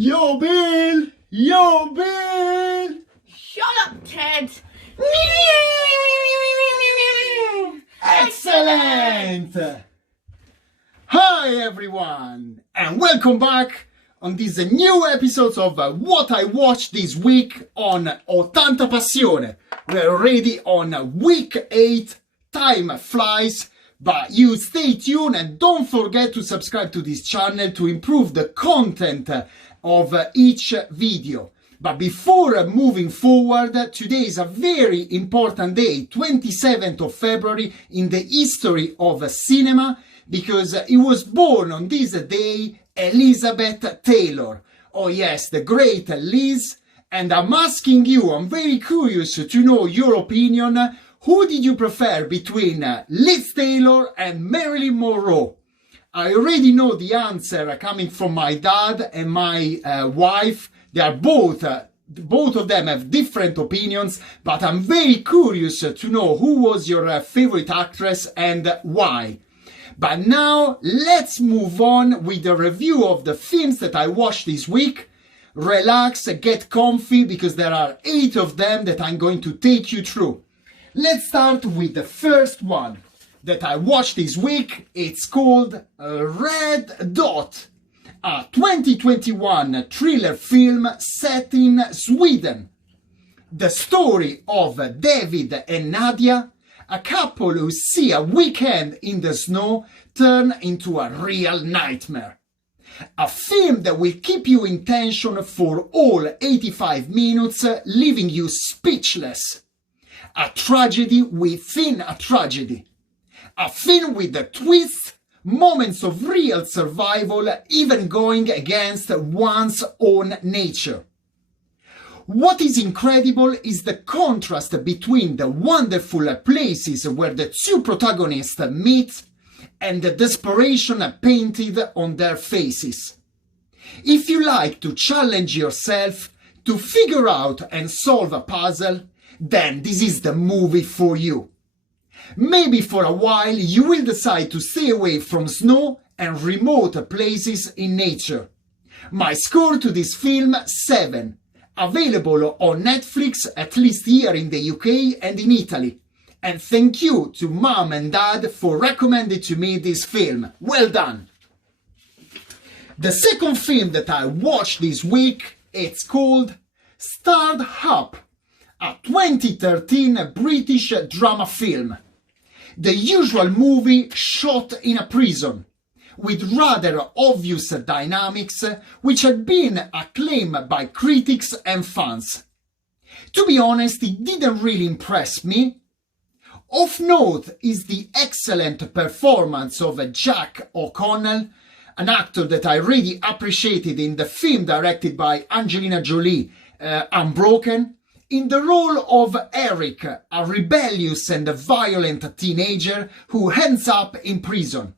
Yo, Bill! Yo, Bill! Shut up, Ted! Excellent! Hi, everyone, and welcome back on this new episode of What I Watched This Week on Ho Tanta Passione. We're already on week 8. Time flies, but you stay tuned and don't forget to subscribe to this channel to improve the content of each video. But before moving forward, today is a very important day, 27th of February in the history of cinema, because it was born on this day Elizabeth Taylor. Oh yes, the great Liz. And I'm asking you, I'm very curious to know your opinion. Who did you prefer between Liz Taylor and Marilyn Monroe? I already know the answer coming from my dad and my wife. They are both of them have different opinions, but I'm very curious to know who was your favorite actress and why. But now let's move on with the review of the films that I watched this week. Relax, get comfy, because there are 8 of them that I'm going to take you through. Let's start with the first one that I watched this week. It's called Red Dot, a 2021 thriller film set in Sweden. The story of David and Nadia, a couple who see a weekend in the snow turn into a real nightmare. A film that will keep you in tension for all 85 minutes, leaving you speechless. A tragedy within a tragedy. A film with the twists, moments of real survival, even going against one's own nature. What is incredible is the contrast between the wonderful places where the two protagonists meet and the desperation painted on their faces. If you like to challenge yourself, to figure out and solve a puzzle, then this is the movie for you. Maybe for a while you will decide to stay away from snow and remote places in nature. My score to this film, 7. Available on Netflix, at least here in the UK and in Italy. And thank you to Mom and Dad for recommending to me this film. Well done! The second film that I watched this week, it's called Starred Up, a 2013 British drama film. The usual movie shot in a prison, with rather obvious dynamics which had been acclaimed by critics and fans. To be honest, it didn't really impress me. Of note is the excellent performance of Jack O'Connell, an actor that I really appreciated in the film directed by Angelina Jolie, Unbroken, in the role of Eric, a rebellious and violent teenager who ends up in prison.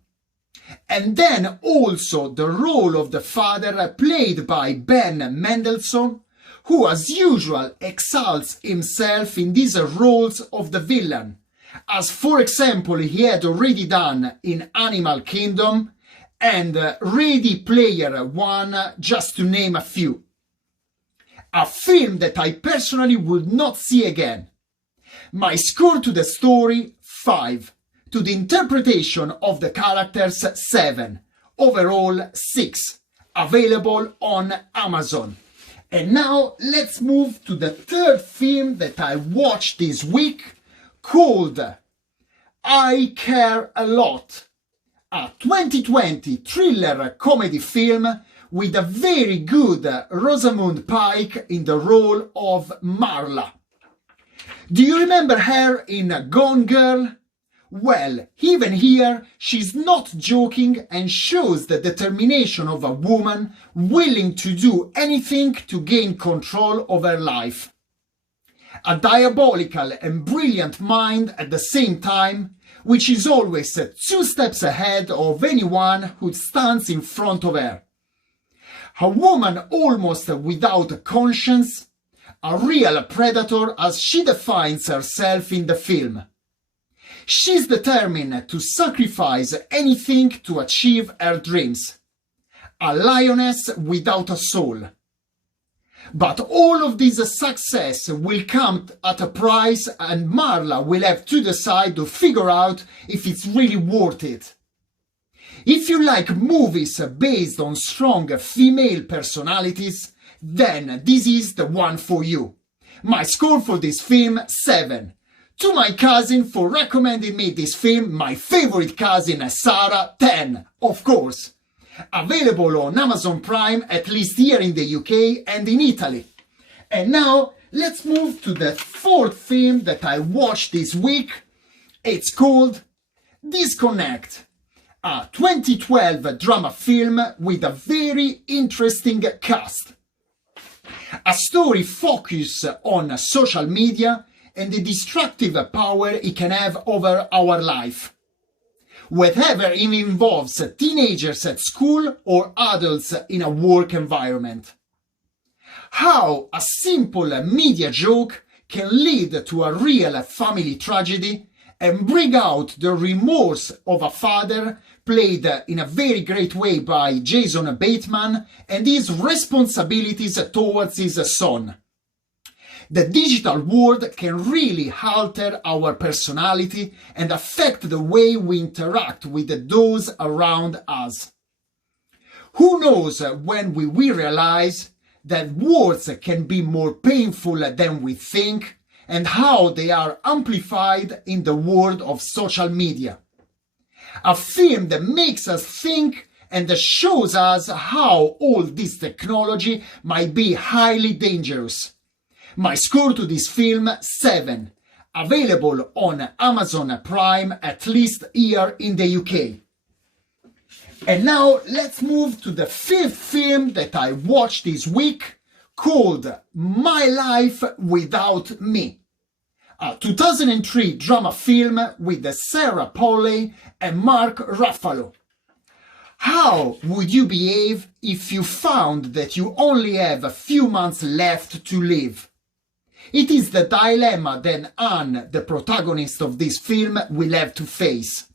And then also the role of the father played by Ben Mendelsohn, who as usual exalts himself in these roles of the villain, as for example he had already done in Animal Kingdom and Ready Player One, just to name a few. A film that I personally would not see again. My score to the story, 5. To the interpretation of the characters, 7. Overall, 6. Available on Amazon. And now let's move to the third film that I watched this week, called I Care a Lot, a 2020 thriller comedy film with a very good Rosamund Pike in the role of Marla. Do you remember her in Gone Girl? Well, even here, she's not joking and shows the determination of a woman willing to do anything to gain control of her life. A diabolical and brilliant mind at the same time, which is always 2 steps ahead of anyone who stands in front of her. A woman almost without conscience, a real predator as she defines herself in the film. She's determined to sacrifice anything to achieve her dreams. a lioness without a soul. But all of this success will come at a price, and Marla will have to decide to figure out if it's really worth it. If you like movies based on strong female personalities, then this is the one for you. My score for this film, 7. To my cousin for recommending me this film, my favorite cousin Sarah, 10, of course. Available on Amazon Prime, at least here in the UK and in Italy. And now, let's move to the fourth film that I watched this week. It's called Disconnect, a 2012 drama film with a very interesting cast. A story focused on social media and the destructive power it can have over our life. Whether it involves teenagers at school or adults in a work environment. How a simple media joke can lead to a real family tragedy and bring out the remorse of a father, played in a very great way by Jason Bateman, and his responsibilities towards his son. The digital world can really alter our personality and affect the way we interact with those around us. Who knows when we will realize that words can be more painful than we think, and how they are amplified in the world of social media. A film that makes us think and shows us how all this technology might be highly dangerous. My score to this film, 7. Available on Amazon Prime, at least here in the UK. And now let's move to the fifth film that I watched this week, called My Life Without Me. A 2003 drama film with Sarah Polley and Mark Ruffalo. How would you behave if you found that you only have a few months left to live? It is the dilemma that Anne, the protagonist of this film, will have to face.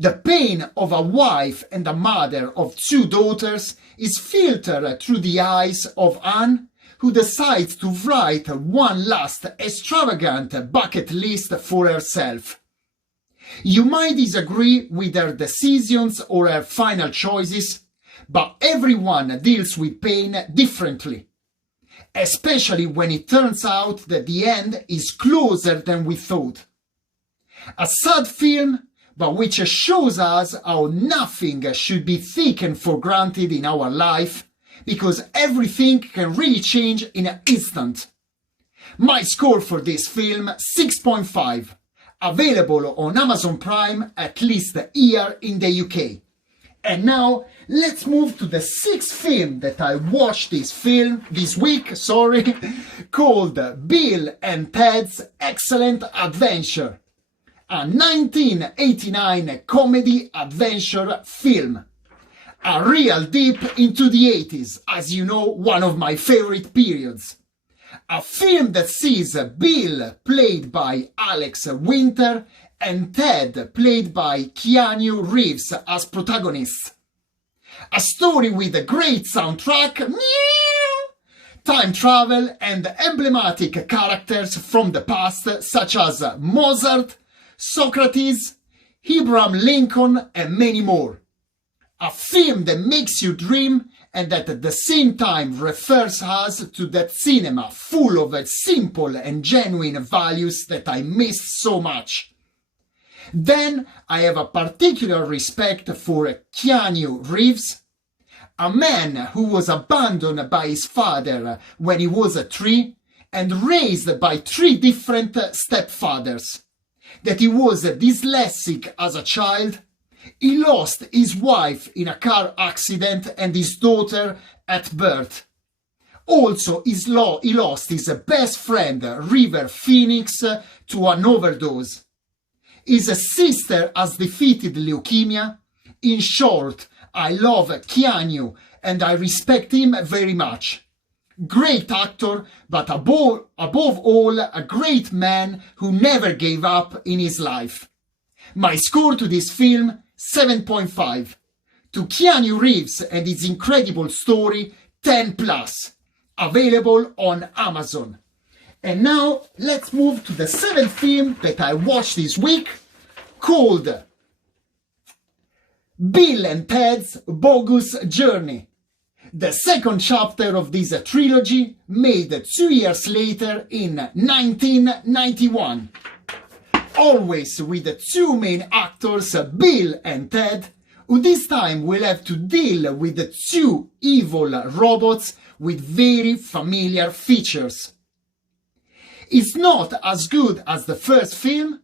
The pain of a wife and a mother of 2 daughters is filtered through the eyes of Anne, who decides to write one last extravagant bucket list for herself. You might disagree with her decisions or her final choices, but everyone deals with pain differently. Especially when it turns out that the end is closer than we thought. A sad film, but which shows us how nothing should be taken for granted in our life, because everything can really change in an instant. My score for this film, 6.5. Available on Amazon Prime, at least here in the UK. And now, let's move to the sixth film that I watched this week, called Bill and Ted's Excellent Adventure, a 1989 comedy adventure film. A real deep into the 80s, as you know, one of my favorite periods. A film that sees Bill, played by Alex Winter, and Ted, played by Keanu Reeves, as protagonists. A story with a great soundtrack, time travel, and emblematic characters from the past such as Mozart, Socrates, Abraham Lincoln, and many more. A film that makes you dream and that at the same time refers us to that cinema full of simple and genuine values that I miss so much. Then I have a particular respect for Keanu Reeves, a man who was abandoned by his father when he was 3 and raised by 3 different stepfathers, that he was dyslexic as a child. He lost his wife in a car accident and his daughter at birth. Also, he lost his best friend, River Phoenix, to an overdose. His sister has defeated leukemia. In short, I love Keanu and I respect him very much. Great actor, but above all, a great man who never gave up in his life. My score to this film, 7.5. to Keanu Reeves and his incredible story 10 Plus, available on Amazon. And now let's move to the 7th film that I watched this week, called Bill and Ted's Bogus Journey, the 2nd chapter of this trilogy, made 2 years later in 1991. Always with the 2 main actors, Bill and Ted, who this time will have to deal with the 2 evil robots with very familiar features. It's not as good as the first film,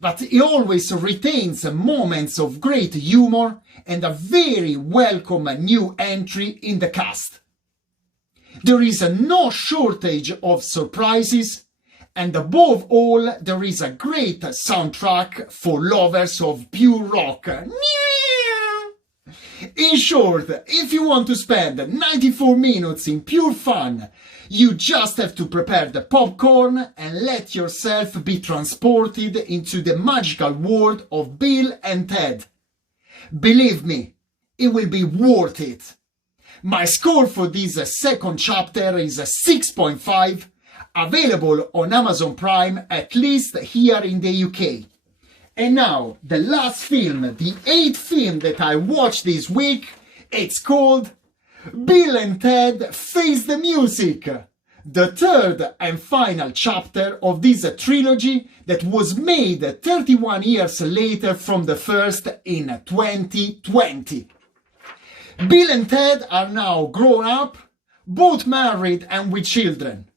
but it always retains moments of great humor and a very welcome new entry in the cast. There is no shortage of surprises, and above all, there is a great soundtrack for lovers of pure rock. In short, if you want to spend 94 minutes in pure fun, you just have to prepare the popcorn and let yourself be transported into the magical world of Bill and Ted. Believe me, it will be worth it. My score for this 2nd chapter is 6.5, available on Amazon Prime, at least here in the UK. And now, the last film, the 8th film that I watched this week, it's called Bill and Ted Face the Music, the 3rd and final chapter of this trilogy that was made 31 years later from the first in 2020. Bill and Ted are now grown up, both married and with children.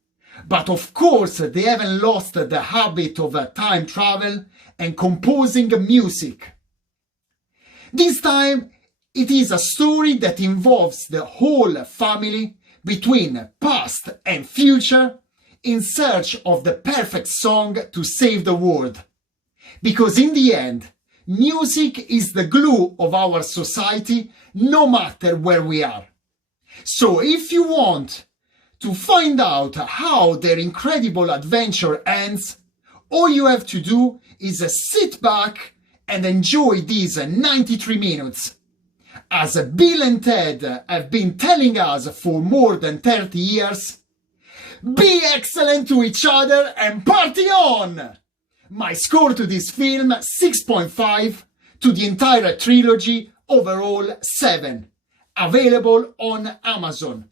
But of course, they haven't lost the habit of time travel and composing music. This time, it is a story that involves the whole family between past and future in search of the perfect song to save the world. Because in the end, music is the glue of our society, no matter where we are. So if you want to find out how their incredible adventure ends, all you have to do is sit back and enjoy these 93 minutes. As Bill and Ted have been telling us for more than 30 years, be excellent to each other and party on! My score to this film, 6.5, to the entire trilogy, overall 7, available on Amazon.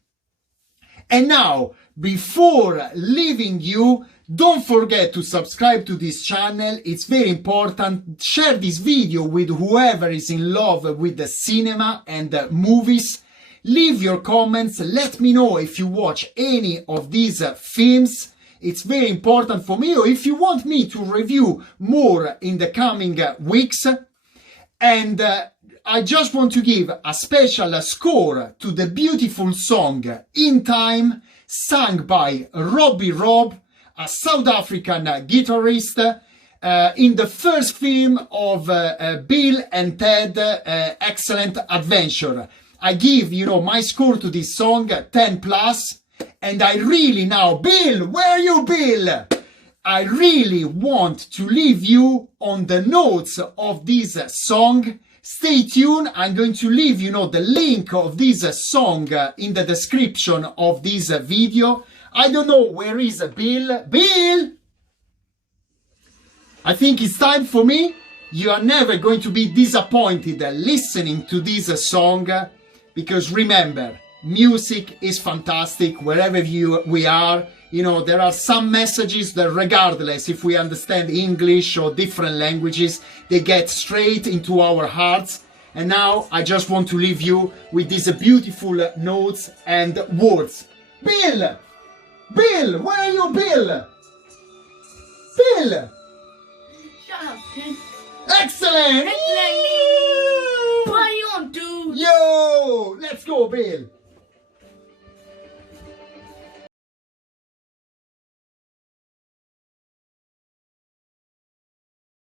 And now, before leaving you, don't forget to subscribe to this channel, it's very important. Share this video with whoever is in love with the cinema and movies. Leave your comments, let me know if you watch any of these films. It's very important for me, or if you want me to review more in the coming weeks. And I just want to give a special score to the beautiful song In Time, sung by Robbie Robb, a South African guitarist, in the first film of Bill and Ted Excellent Adventure. I give, my score to this song 10 plus, and I really now, Bill, where are you, Bill? I really want to leave you on the notes of this song. Stay tuned, I'm going to leave, the link of this song in the description of this video. I don't know, where is Bill? Bill! I think it's time for me. You are never going to be disappointed listening to this song, because remember, music is fantastic wherever we are. There are some messages that regardless if we understand English or different languages, they get straight into our hearts. And now I just want to leave you with these beautiful notes and words. Bill! Bill! Where are you, Bill? Bill! Shut up, Ted. Excellent! Party on, dude. Yo! Let's go, Bill!